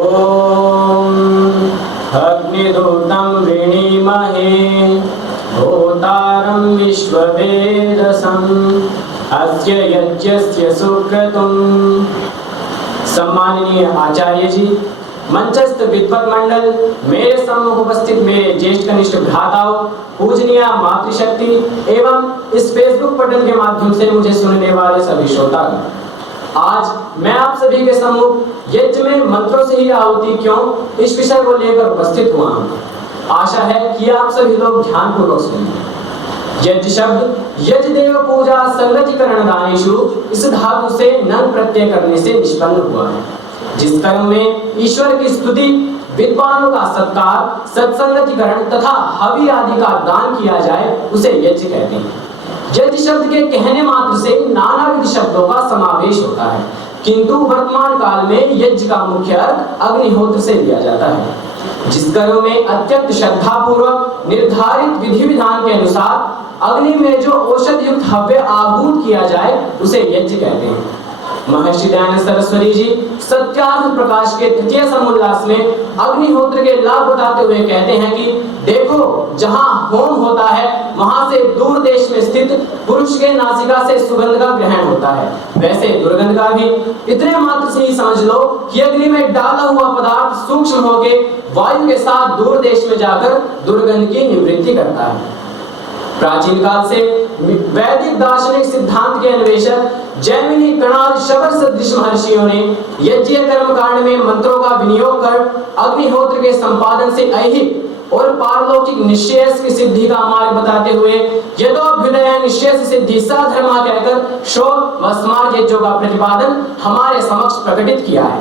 ओम अग्निदूतं वृणीमहे होतारं विश्ववेदसं अस्य यज्ञस्य सुक्रतुं। सम्माननीय आचार्य जी, मंचस्थ विद्वत मंडल, मेरे सम्मुख उपस्थित मेरे ज्येष्ठ कनिष्ठ भ्राताओं, पूजनीय मातृशक्ति एवं इस फेसबुक पटल के माध्यम से मुझे सुनने वाले सभी श्रोतागण, आज मैं आप सभी के सम्मुख यज्ञ में मंत्रों से ही आहुति क्यों, इस विषय को लेकर उपस्थित हुआ हूँ। आशा है कि आप सभी लोग ध्यान पूर्वक सुनेंगे। यज्ञ शब्द यज्ञ देव पूजा संगतिकरण दानेषु इस धातु से नन प्रत्यय करने से निष्पन्न हुआ है। जिस कर्म में ईश्वर की स्तुति, विद्वानों का सत्कार, सत्संगतिकरण तथा हवि आदि का दान किया जाए उसे यज्ञ कहते हैं। यज्ञ शब्द के कहने मात्र से नानाविध शब्दों का समावेश होता है, किंतु वर्तमान काल में यज्ञ का मुख्य अर्थ अग्निहोत्र से लिया जाता है। जिस कर्म में अत्यंत श्रद्धा पूर्वक निर्धारित विधि विधान के अनुसार अग्नि में जो औषध युक्त हव्य आहूत किया जाए उसे यज्ञ कहते हैं। महर्षि दयानंद सरस्वती जी सत्यार्थ प्रकाश के तृतीय समुल्लास में अग्निहोत्र के लाभ बताते हुए कहते हैं कि देखो, जहां होम होता है वहां से दूर देश में स्थित पुरुष के नासिका से सुगंध का ग्रहण होता है, वैसे दुर्गंध का भी। इतने मात्र से ही समझ लो कि अग्नि में डाला हुआ पदार्थ सूक्ष्म होकर वायु के साथ दूर देश में जाकर दुर्गंध की निवृत्ति करता है। प्राचीन काल से वैदिक दार्शनिक सिद्धांत के अन्वेषक जैमिनी कणाद शबर सदृश महर्षियों ने यज्ञ कर्म कांड में मंत्रों का विनियोग कर अग्निहोत्र के संपादन से ऐहिक और पारलौकिक निश्चेष की सिद्धि का मार्ग बताते हुए यदोभ्युदय निश्चेष सिद्धि सधर्मा कहकर शोक व स्मार्त यज्ञों का प्रतिपादन हमारे समक्ष प्रकटित किया है।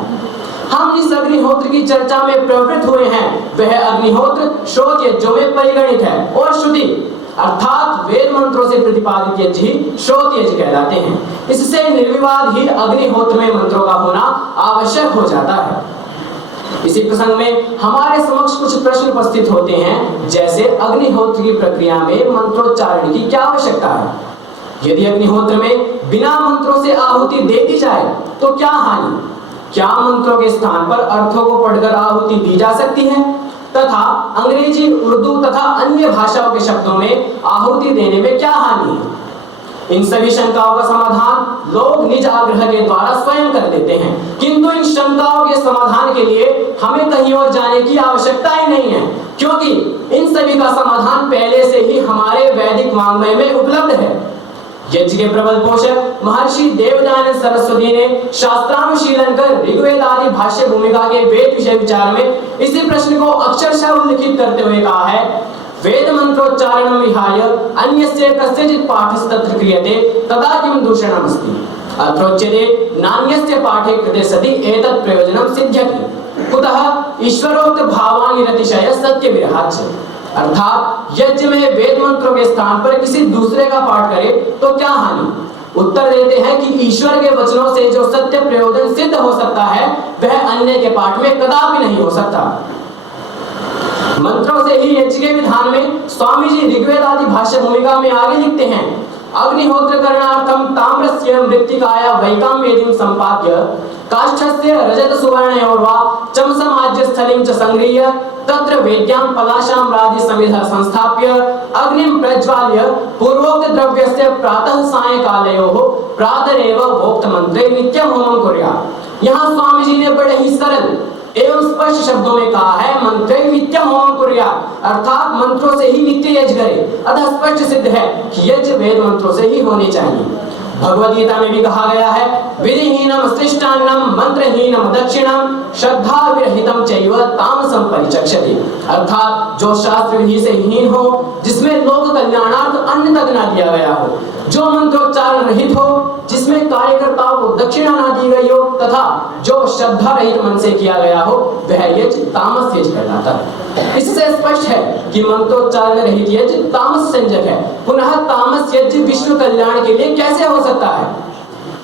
हम इस अग्निहोत्र की चर्चा में प्रवृत्त हुए हैं, वह अग्निहोत्र श्रोत यज्ञों में परिगणित है और श्रुति अर्थात वेद मंत्रों से प्रतिपादित यज्ञ ही श्रोत यज्ञ कहलाते हैं। इससे निर्विवाद ही अग्निहोत्र में मंत्रों का होना आवश्यक हो जाता है। इसी प्रसंग में हमारे समक्ष कुछ प्रश्न उपस्थित होते हैं, जैसे अग्निहोत्र की प्रक्रिया में मंत्रोच्चारण की क्या आवश्यकता है? यदि अग्निहोत्र में बिना मंत्रों से आहुति दे दी जाए तो क्या हानि? क्या मंत्रों के स्थान पर अर्थों को पढ़कर आहुति दी जा सकती है? तथा अंग्रेजी, उर्दू तथा अन्य भाषाओं के शब्दों में आहुति देने में क्या हानि है? इन सभी शंकाओं का समाधान लोग निज आग्रह के द्वारा स्वयं कर देते हैं, किंतु इन शंकाओं के समाधान के लिए हमें कहीं और जाने की आवश्यकता ही नहीं है, क्योंकि इन सभी का समाधान पहले से ही हमारे वैदिक वाङ्मय में उपलब्ध है। यज्ञ के प्रबल पोषक महर्षि देवदयानंद सरस्वती ने शास्त्रानुशीलन कर ऋग्वेद आदि भाष्य भूमिका के वेद विषय विचार में इसी प्रश्न को अक्षरशः उल्लिखित करते हुए कहा है, वेद मंत्रोच्चारणं विहाय अन्यस्य कस्यचित् पाठस्तत्र क्रियते तदा किं दूषणमस्ति। अत्रोच्यते नान्यस्य पाठे कृते सति एतत् प्रयोजनं सिद्ध्यति कुतः ईश्वरोक्त भावानिरतिशय सत्य विरहाच्च। अर्थात यज्ञ में वेद मंत्रों के स्थान पर किसी दूसरे का पाठ करे तो क्या हानि? उत्तर देते हैं कि ईश्वर के वचनों से जो सत्य प्रयोजन सिद्ध हो सकता है वह अन्य के पाठ में कदापि नहीं हो सकता। मंत्रों से ही यज्ञ के विधान में स्वामी जी ऋग्वेद आदि भाष्य भूमिका में आगे लिखते हैं, अग्निहोत्र करणार्थम ताम्रस्य मृत्तिकाया वैकाम्येदिं संपाद्य काष्ठस्य रजत सुवर्णयोर्वा चमसमाज्य स्थलिं च संगृह्य तत्र वेद्यां पलाशां रादि समिधः संस्थाप्य अग्निं प्रज्वाल्य पूर्वोक्त द्रव्यस्य प्रातः सायंकालयोः प्रातरेव वोक्त मंत्रे नित्यं होमं कुर्यात्। यहाँ स्वामी जी ने बड़े ही सरल एवं स्पष्ट शब्दों में कहा है, मंत्रे नित्यं होमं कुर्यात्, अर्थात मंत्रों से ही नित्य यज्ञ करे। अतः स्पष्ट सिद्ध है कि यज्ञ वेद मंत्रों से ही होने चाहिए। भगवद गीता में भी कहा गया है, विधिहीनम सृष्टान्नम मंत्रहीनम दक्षिणम श्रद्धा विरहितम चैव तामसम परिचक्षते। अर्थात जो शास्त्र विधि से हीन हो, जिसमें लोक कल्याणार्थ अन्न तक ना दिया गया हो, जो मंत्रोच्चारण रहित हो, जिसमें कार्यकर्ताओं को दक्षिणा ना दी गई हो, तथा जो श्रद्धा रहित मन से किया गया हो, वह यज्ञ तामस यज्ञ कहलाता है। इससे स्पष्ट है कि मंत्रोच्चारण रहित यज्ञ तामस संजक है। पुनः तामस यज्ञ विश्व कल्याण के लिए कैसे हो सकता है?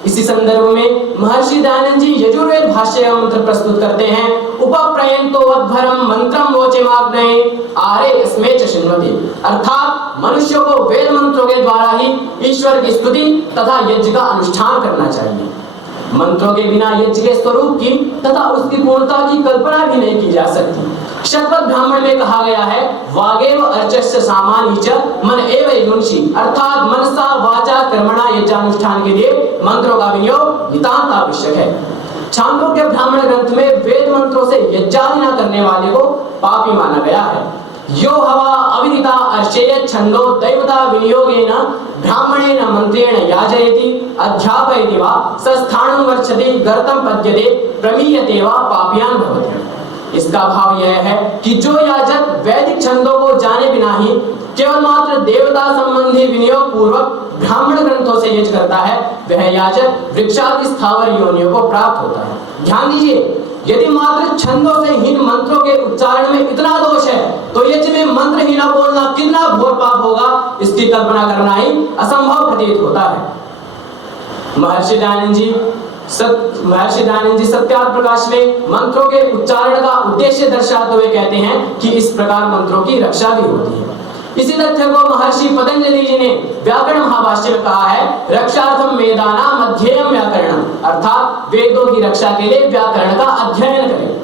इसी संदर्भ में महर्षि दयानंद जी यजुर्वेद भाष्य मंत्र प्रस्तुत करते हैं, उपप्रयंतो अध्वरम मंत्रम वोचेमाग्नये आरे अस्मे च शृण्वते। अर्थात मनुष्य को वेद मंत्रों के द्वारा ही ईश्वर की स्तुति तथा यज्ञ का अनुष्ठान करना चाहिए। मंत्रों के बिना यज्ञ के स्वरूप की तथा उसकी पूर्णता की कल्पना भी नहीं की जा सकती। शतपथ ब्राह्मण में कहा गया है, वागेव अर्चस्य सामान्य च मन एव युंशी, अर्थात मनसा वाचा कर्मणा यज्ञानुष्ठान के लिए मंत्रों का विनियोग नितांत आवश्यक है। छांदोग्य ब्राह्मण ग्रंथ में वेद मंत्रों से यज्ञादि न करने वाले को पापी माना गया है। यो हवा अविदिता अर्चेय छंदो दैवता विनियोगेन ब्राह्मणेन मंत्रेण याजयति अध्यापयति वा सस्थानं वर्षति गर्तं पद्यते प्रमीयते वा पापीयान् भवति। इसका भाव यह है कि जो याजक वैदिक छंदों को जाने बिना ही केवल मात्र देवता संबंधी विनियोग पूर्वक ब्राह्मण ग्रंथों से यज्ञ करता है, वह याजक वृक्षादि स्थावर योनियों को प्राप्त होता है। ध्यान दीजिए, यदि मात्र छंदों से हीन मंत्रों के उच्चारण में इतना दोष है, तो यज्ञ में मंत्र ही न बोलना कितना घोर पाप होगा, इसकी कल्पना करना ही असंभव प्रतीत होता है। महर्षि दयानंद जी सत्यार्थ प्रकाश में मंत्रों के उच्चारण का उद्देश्य दर्शाते हुए कहते हैं कि इस प्रकार मंत्रों की रक्षा भी होती है। इसी तथ्य को महर्षि पतंजलि जी ने व्याकरण महाभाष्य में कहा है, रक्षार्थम वेदानाम अध्ययनम व्याकरणम, अर्थात वेदों की रक्षा के लिए व्याकरण का अध्ययन करें।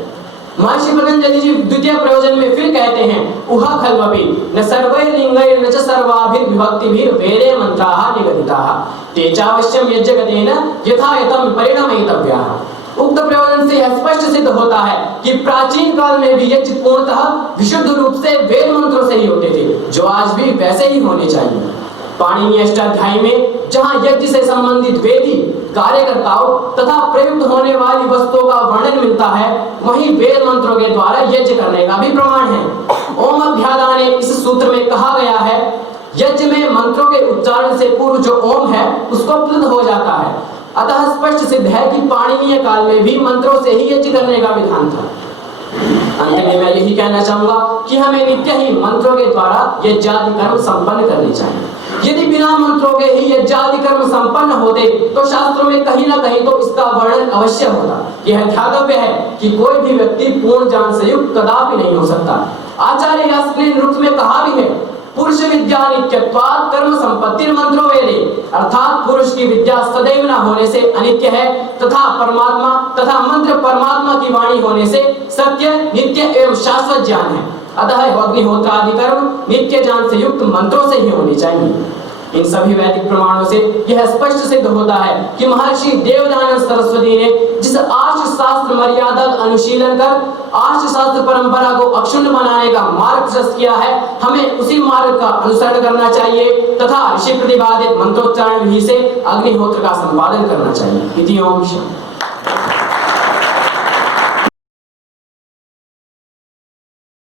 महर्षि पतंजलि जी द्वितीय प्रयोजन में फिर कहते हैं, उहा खल्वपि न सर्वैर्लिंगैर्न च सर्वाभिर्विभक्तिभिर् वेदे मंत्राः निगदिताः तेचावश्यं यज्ञगतेन यथायतं परिणमयितव्याः। उक्त प्रयोजन से यह स्पष्ट सिद्ध होता है कि प्राचीन काल में भी यज्ञ पूर्णतः विशुद्ध रूप से वेद मंत्रों से ही होते थे, जो आज भी वैसे ही होने चाहिए। पाणिनीय अष्टाध्यायी में जहां यज्ञ से संबंधित वेदी कार्यकर्ताओं तथा प्रयुक्त होने वाली वस्तुओं का वर्णन मिलता है, वहीं वेद मंत्रों के द्वारा यज्ञ करने का भी प्रमाण है। ओम अभ्यादाने इस सूत्र में कहा गया है, यज्ञ में मंत्रों के उच्चारण से पूर्व जो ओम है उसको प्लुत हो जाता है। अतः स्पष्ट सिद्ध है कि पाणिनीय काल में भी मंत्रों से ही यज्ञ करने का विधान था। अंत में मैं यही कहना चाहूंगा कि हमें नित्य ही मंत्रों के द्वारा यज्ञादि कर्म संपन्न करने चाहिए। यदि बिना मंत्रों के ही यज्ञादि कर्म संपन्न होते तो शास्त्रों में कहीं ना कहीं तो इसका वर्णन अवश्य होता। यह ध्यातव्य है कि कोई भी व्यक्ति पूर्ण ज्ञान से युक्त कदापि नहीं हो सकता। आचार्य यास्क ने नृत्य में कहा भी है, पुरुष विद्या नित्यत्वात् कर्म संपत्ति मंत्रो वेदे, अर्थात पुरुष की विद्या सदैव न होने से अनित्य है तथा परमात्मा तथा मंत्र परमात्मा की वाणी होने से सत्य नित्य एवं शाश्वत ज्ञान है। अतः अग्निहोत्र आदि कर्म नित्य ज्ञान से युक्त मंत्रों से ही होनी चाहिए। इन सभी वैदिक प्रमाणों से यह स्पष्ट सिद्ध होता है कि महर्षि देवदानंद सरस्वती ने जिस आर्ष शास्त्र मर्यादा अनुशीलन कर आर्ष शास्त्र परंपरा को अक्षुण्ण बनाने का मार्ग प्रशस्त किया है, हमें उसी मार्ग का अनुसरण करना चाहिए तथा ऋषि प्रतिपादित मंत्रोच्चारण विधि से अग्निहोत्र का संपादन करना चाहिए। इति ओम शांति।